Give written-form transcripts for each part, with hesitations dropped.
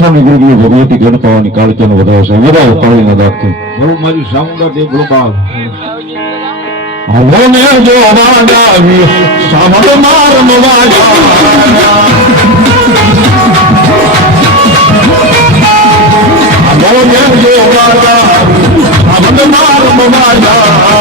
સોની ગુરુની ભગવતી ગણતાવાની કાળચનો વધારે છે વધારે કાળીના દાખથી બહુ મારી સાઉન્ડ દે ગ્લોબલ હાલો ને જો વાડાવી સામડ માર મવાડા હાલો ને જો વાડાવી સામડ માર મવાડા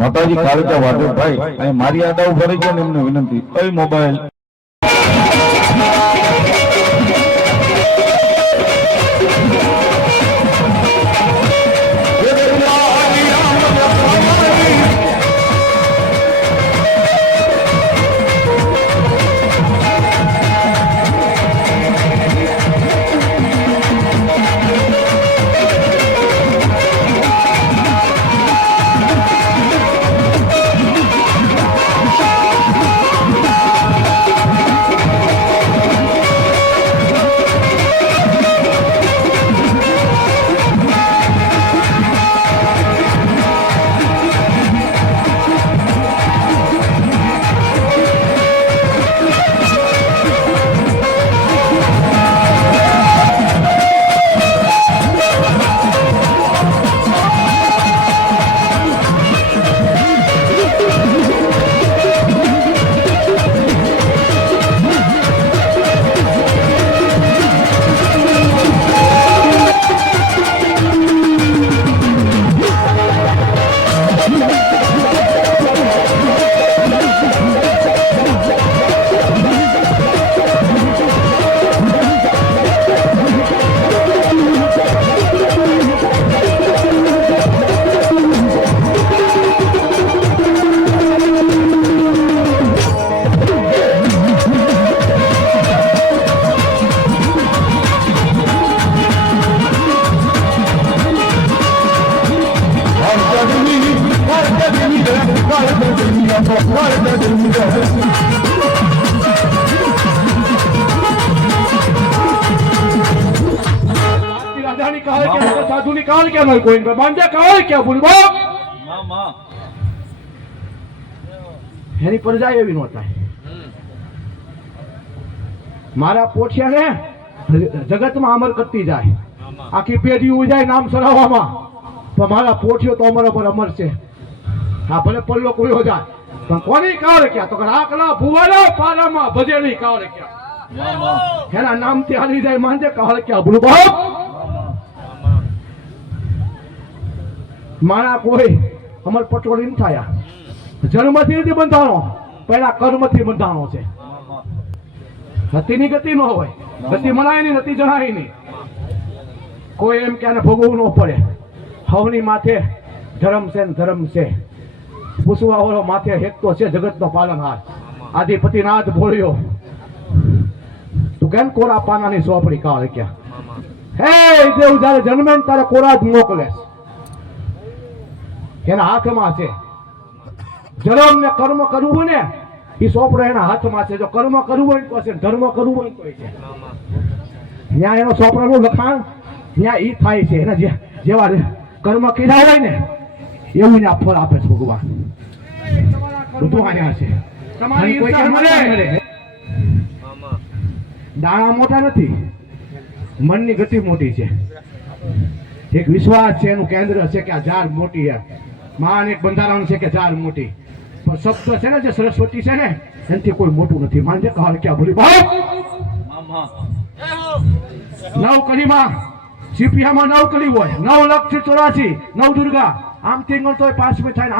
માતાજી કાળકા વાદળ ભાઈ અહીં મારી આડા ઉભા રહી ગયા ને એમને વિનંતી કઈ મોબાઈલ साधु निकाल क्या मेरे को इनका बांधे कहा क्या बोल हेरी पर जाए भी होता है मारा पोठिया ने जगत में अमर करती जाए आखी पेढ़ी हो जाए नाम सरावा तो मारा पोठियो तो अमर पर अमर से हाँ भले पल्लो कोई हो जाए तो कोनी काल क्या तो राकला भुवाला पारा में भजेली काल क्या है ना नाम त्यारी जाए मांझे काल क्या बोल મારા કોઈ અમર પટોળી નથી થયા. જન્મથી નથી બંધાણો, પહેલા કર્મથી બંધાણો છે. ગતિની ગતિ ન હોય, ગતિ મનાય નહીં, નથી જણાય નહીં. કોઈ એમ કે આને ભોગવવું ન પડે. હવની માથે ધર્મ છે ને ધર્મ છે. પૂછવા વાળો માથે હેકતો છે જગતનો પાલનહાર. આદિપતિનાથ બોલ્યો, તું કેમ કોરા પાનાની સોપડી કાળ ક્યાં? હે દેવ, જયારે જન્મે ને તારે કોરા જ મોકલે. એના હાથમાં છે. જન્મ ને કર્મ કરવું ને એ સોપડો એના હાથમાં છે. જો કર્મ કરવું હોય તો છે, ધર્મ કરવું હોય તો છે. ત્યાં એનો સોપડાનું લખાણ ત્યાં ઈ થાય છે. એના જેવા કર્મ કર્યા હોય ને એવું ને ફળ આપે છે ભગવાન. બધું અહીંયા છે. તમારી ઈચ્છા મળે. દાણા મોટા નથી, મનની ગતિ મોટી છે. એક વિશ્વાસ છે, એનું કેન્દ્ર છે કે આ ઝાડ મોટી છે. મહાન એક બંધારણ છે કે ઝાડ મોટી. પણ શબ્દ છે ને જે સરસ્વતી છે ને એનાથી કોઈ મોટું નથી. માનજે કહા ક્યાં ભૂલી નવ કલીમાં સીપિયામાં 9 કલી હોય, 9 લક્ષ 84, 9 દુર્ગા. આમ થી ગણતો 5 થાય.